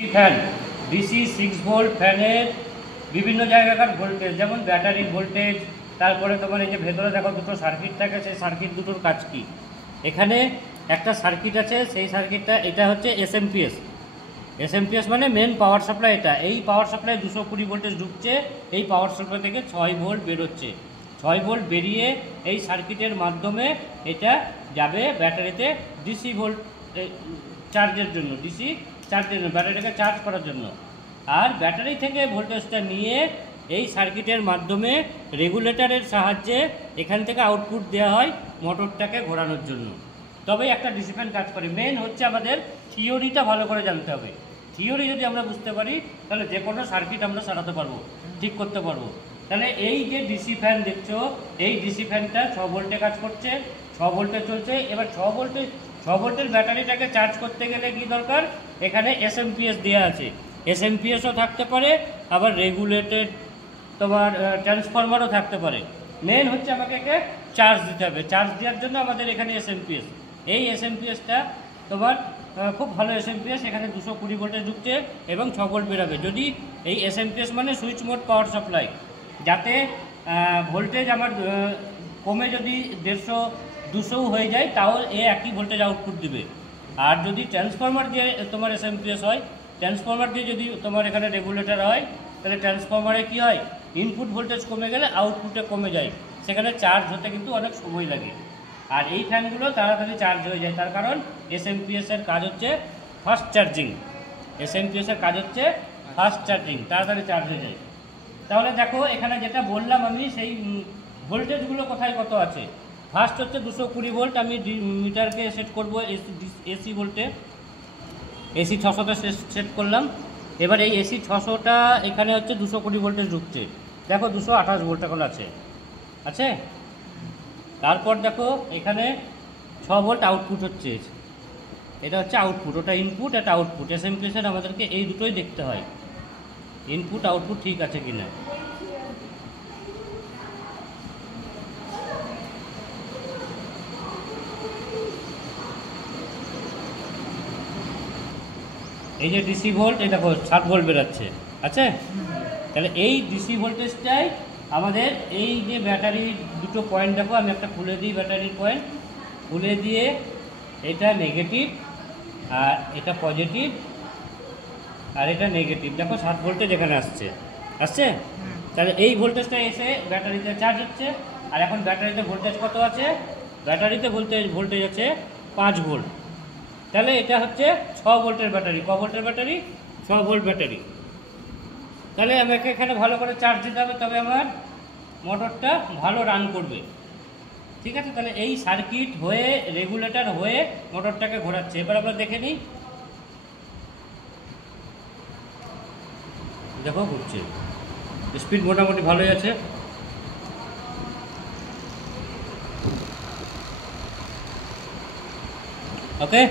Fan DC 6 volt ফ্যানের বিভিন্ন জায়গাকার voltage, যেমন ব্যাটারির ভোল্টেজ, তারপরে তোমার এই যে ভেতরে দেখো দুটো সার্কিট থাকে, সেই সার্কিট দুটোর কাজ কি। এখানে একটা সার্কিট আছে, সেই সার্কিটটা এটা হচ্ছে এসএমপিএস। এসএমপিএস মানে মেন পাওয়ার সাপ্লাই। এটা এই পাওয়ার সাপ্লাই 220 ভোল্টেজ ঢুকছে, এই পাওয়ার সাপ্লাই থেকে 6 ভোল্ট বেরোচ্ছে। 6 ভোল্ট বেরিয়ে এই সার্কিটের মাধ্যমে এটা যাবে ব্যাটারিতে ডিসি ভোল্ট চার্জের জন্য, ডিসি চার্জের জন্য, ব্যাটারিটাকে চার্জ করার জন্য। আর ব্যাটারি থেকে ভোল্টেজটা নিয়ে এই সার্কিটের মাধ্যমে রেগুলেটরের সাহায্যে এখান থেকে আউটপুট দেওয়া হয় মোটরটাকে ঘোরানোর জন্য। তবে একটা ডিসি ফ্যান কাজ করে। মেন হচ্ছে আমাদের থিওরিটা ভালো করে জানতে হবে। থিওরি যদি আমরা বুঝতে পারি তাহলে যে কোনো সার্কিট আমরা সারাতে পারবো, ঠিক করতে পারবো। তাহলে এই যে ডিসি ফ্যান দেখছো, এই ডিসি ফ্যানটা 6 ভোল্টে কাজ করছে, 6 ভোল্টে চলছে। এবার 6 ভোল্টের ব্যাটারিটাকে চার্জ করতে গেলে কি দরকার, এখানে এসএমপিএস দেওয়া আছে। এসএমপিএসও থাকতে পারে, আবার রেগুলেটেড তোমার ট্রান্সফরমারও থাকতে পারে। মেন হচ্ছে আমাকে একে চার্জ দিতে হবে। চার্জ দেওয়ার জন্য আমাদের এখানে এসএমপিএস, এই এসএমপিএসটা তোমার খুব ভালো এসএমপিএস। এখানে 220 ভোল্টে ঢুকছে এবং 6 ভোল্ট বেরোবে। যদি এই এসএমপিএস মানে সুইচ মোড পাওয়ার সাপ্লাই, যাতে ভোল্টেজ আমার কমে যদি 150-200 হয়ে যায়, তাও একই ভোল্টেজ আউটপুট দিবে। আর যদি ট্রান্সফরমার দিয়ে তোমার এসএমপিএস হয়, ট্রান্সফরমার দিয়ে যদি তোমার এখানে রেগুলেটর হয়, তাহলে ট্রান্সফরমারে কি হয়, ইনপুট ভোল্টেজ কমে গেলে আউটপুটে কমে যায়, সেখানে চার্জ হতে কিন্তু অনেক সময় লাগে। আর এই ফ্যানগুলো তাড়াতাড়ি চার্জ হয়ে যায়, তার কারণ এসএমপিএসের কাজ হচ্ছে ফাস্ট চার্জিং। এসএমপিএসের কাজ হচ্ছে ফাস্ট চার্জিং, তাড়াতাড়ি চার্জ হয়ে যায়। তাহলে দেখো এখানে যেটা বললাম আমি, সেই ভোল্টেজগুলো কোথায় কত আছে। ফার্স্ট হচ্ছে 220 ভোল্ট, আমি মিটারকে সেট করবো এসি ভোল্টে, এসি 600তে সেট করলাম। এবার এই এসি 600টা এখানে হচ্ছে 220 ভোল্টেজ ঢুকছে। দেখো 228 ভোল্ট এখন আছে, আছে। তারপর দেখো এখানে 6 ভোল্ট আউটপুট হচ্ছে, এটা হচ্ছে আউটপুট, ওটা ইনপুট, এটা আউটপুট। এসএমপিএসের আমাদেরকে এই দুটোই দেখতে হয়, ইনপুট আউটপুট ঠিক আছে কিনা। এই যে ডিসি ভোল্ট, এই দেখো 7 ভোল্ট বেরোচ্ছে, আছে। তাহলে এই ডিসি ভোল্টেজটাই আমাদের এই যে ব্যাটারির দুটো পয়েন্ট, দেখো আমি একটা খুলে দিই, ব্যাটারির পয়েন্ট খুলে দিয়ে, এটা নেগেটিভ আর এটা পজিটিভ আর এটা নেগেটিভ। দেখো 7 ভোল্টেজ এখানে আসছে, আসছে। তাহলে এই ভোল্টেজটা এসে ব্যাটারিতে চার্জ হচ্ছে। আর এখন ব্যাটারিতে ভোল্টেজ কত আছে, ব্যাটারিতে ভোল্টেজ আছে 5 ভোল্ট। তাহলে এটা হচ্ছে 6 ভোল্টের ব্যাটারি। ক ভোল্টের ব্যাটারি? 6 volt battery. তাহলে আমাকে এখানে ভালো করে চার্জ দিতে হবে, তবে আমার মোটরটা ভালো রান করবে, ঠিক আছে। তাহলে এই সার্কিট হয়ে, রেগুলেটর হয়ে মোটরটাকে ঘোরাচ্ছে। এবার আমরা দেখে নিই, দেখো ঘুরছে, স্পিড মোটামুটি ভালোই আছে। ওকে।